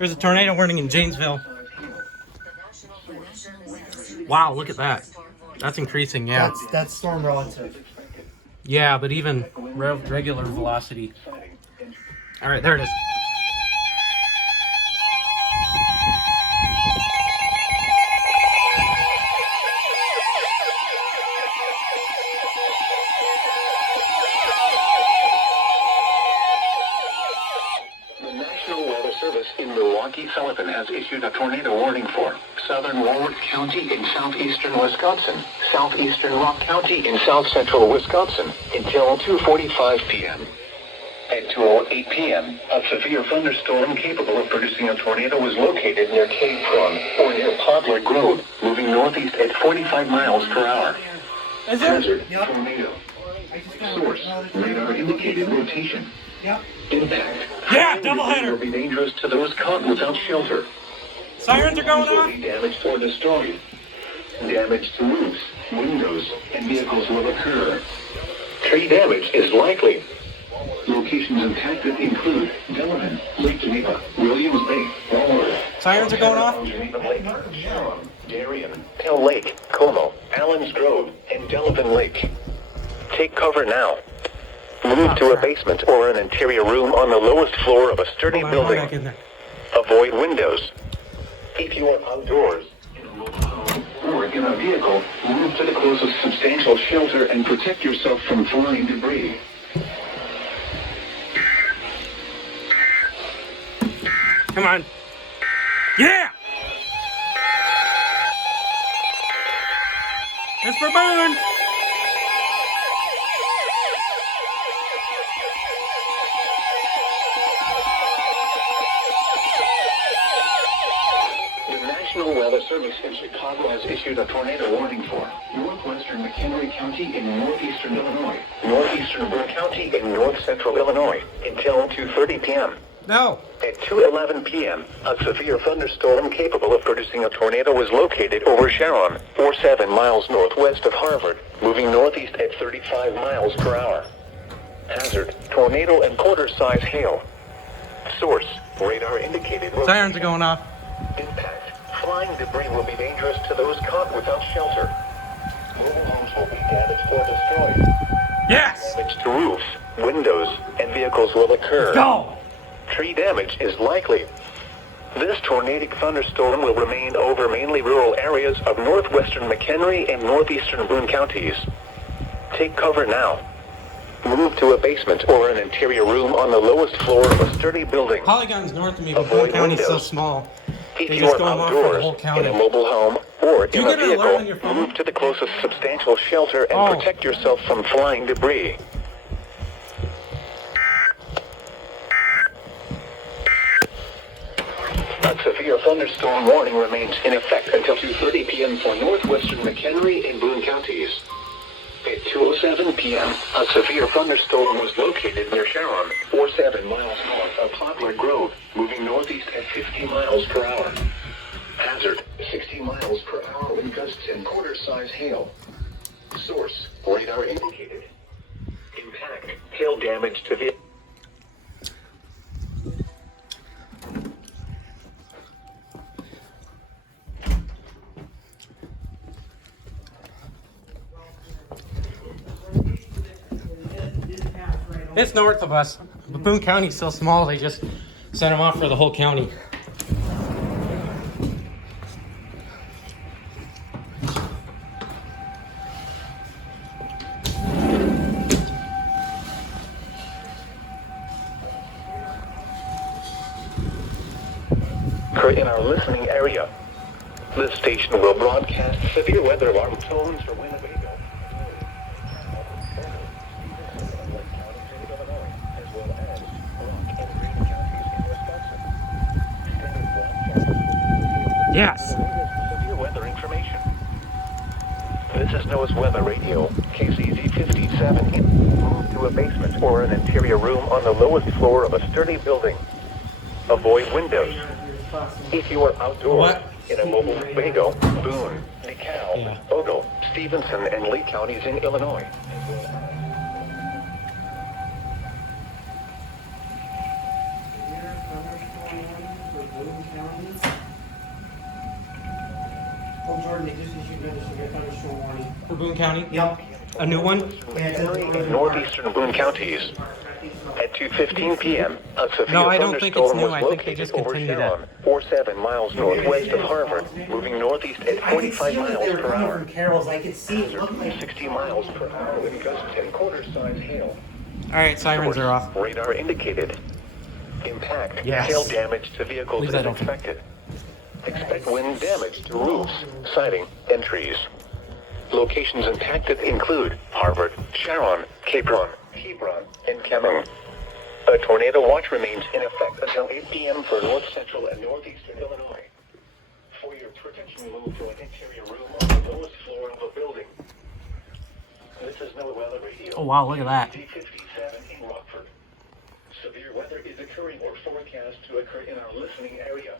There's a tornado warning in Janesville. Wow, look at that. That's increasing, yeah. That's storm relative. Yeah, but even regular velocity. All right, there it is. In Milwaukee, Sullivan has issued a tornado warning for southern Walworth County in southeastern Wisconsin, southeastern Rock County in south central Wisconsin until 2:45 p.m. At 2:08 p.m., a severe thunderstorm capable of producing a tornado was located near Cape Run or near Podler Grove, moving northeast at 45 miles per hour. Hazard, tornado. Source, radar indicated rotation. Yep. Impact. Yeah, doubleheader. Will be dangerous to those caught without shelter. Sirens are going Will off. be damaged or destroyed. Damage to roofs, windows, and vehicles will occur. Tree damage is likely. Locations impacted include Delavan, Lake Geneva, Williams Bay, Walworth. Sirens are going off. Geneva Lake, Sharon, Darien, Pell Lake, Como, Allen's Grove, and Delavan Lake. Take cover now. Move to a basement or an interior room on the lowest floor of a sturdy building. Avoid windows. If you are outdoors, in a mobile home, or in a vehicle, move to the closest substantial shelter and protect yourself from flying debris. Come on. Yeah! It's for Boone! National Weather Service in Chicago has issued a tornado warning for northwestern Mchenry County in northeastern Illinois, northeastern Boone County in north central Illinois until 2:30 p.m. No. At 2:11 p.m., a severe thunderstorm capable of producing a tornado was located over Sharon, 47 miles northwest of Harvard, moving northeast at 35 miles per hour. Hazard, tornado and quarter-size hail. Source, radar indicated. Sirens are going off. Impact. Flying debris will be dangerous to those caught without shelter. Mobile homes will be damaged or destroyed. Yes! Damage to roofs, windows, and vehicles will occur. Go! Tree damage is likely. This tornadic thunderstorm will remain over mainly rural areas of northwestern Mchenry and northeastern Boone counties. Take cover now. Move to a basement or an interior room on the lowest floor of a sturdy building. Polygon's north of me, but Boone County's so small. If They you just are go off for the whole outdoors, county. in a mobile home, or Do in you a get an alert on your vehicle, phone? move to the closest substantial shelter and protect yourself from flying debris. A severe thunderstorm warning remains in effect until 2:30 p.m. for northwestern Mchenry and Boone counties. At 2:07 p.m., a severe thunderstorm was located near Sharon, 47 miles north of Podler Grove, moving northeast at 50 miles per hour. Hazard, 60 miles per hour wind gusts and quarter-size hail. Source, radar indicated. Impact, hail damage to the... It's north of us. But Boone County's so small, they just sent them off for the whole county. In our listening area, this station will broadcast severe weather alarm tones for Winnebago. Yes. Severe weather information. This is Noah's Weather Radio, KCZ 57. Move to a basement or an interior room on the lowest floor of a sturdy building. Avoid windows. If you are outdoors, in a mobile Winnebago, Boone, DeKalb, Ogle, Stevenson, and Lee counties in Illinois. Well, Jordan, they just issued notice of a thunderstorm warning. For Boone County? Yep. A new one? In northeastern Boone counties. At 2:15 p.m., a severe No, I don't think it's thunderstorm new. was I think they located just over continued Sharon, 47 miles northwest of Harvard, moving northeast at I could 45 see when miles they were per coming hour. from Carroll's. I could see it looked like 60 miles per hour with gusts and quarter-size hail. Alright, sirens are off. Radar indicated. Impact. Yes. Hail damage to vehicles Leave is that open. expected. Expect wind damage to roofs, siding, and trees. Locations impacted include Harvard, Sharon, Capron, Hebron, and Kemming. A tornado watch remains in effect until 8 p.m. for north central and northeastern Illinois. For your protection, move to an interior room on the lowest floor of a building. This is NOAA Weather Radio. Oh wow, look at that. D57 in Rockford. Severe weather is occurring or forecast to occur in our listening area.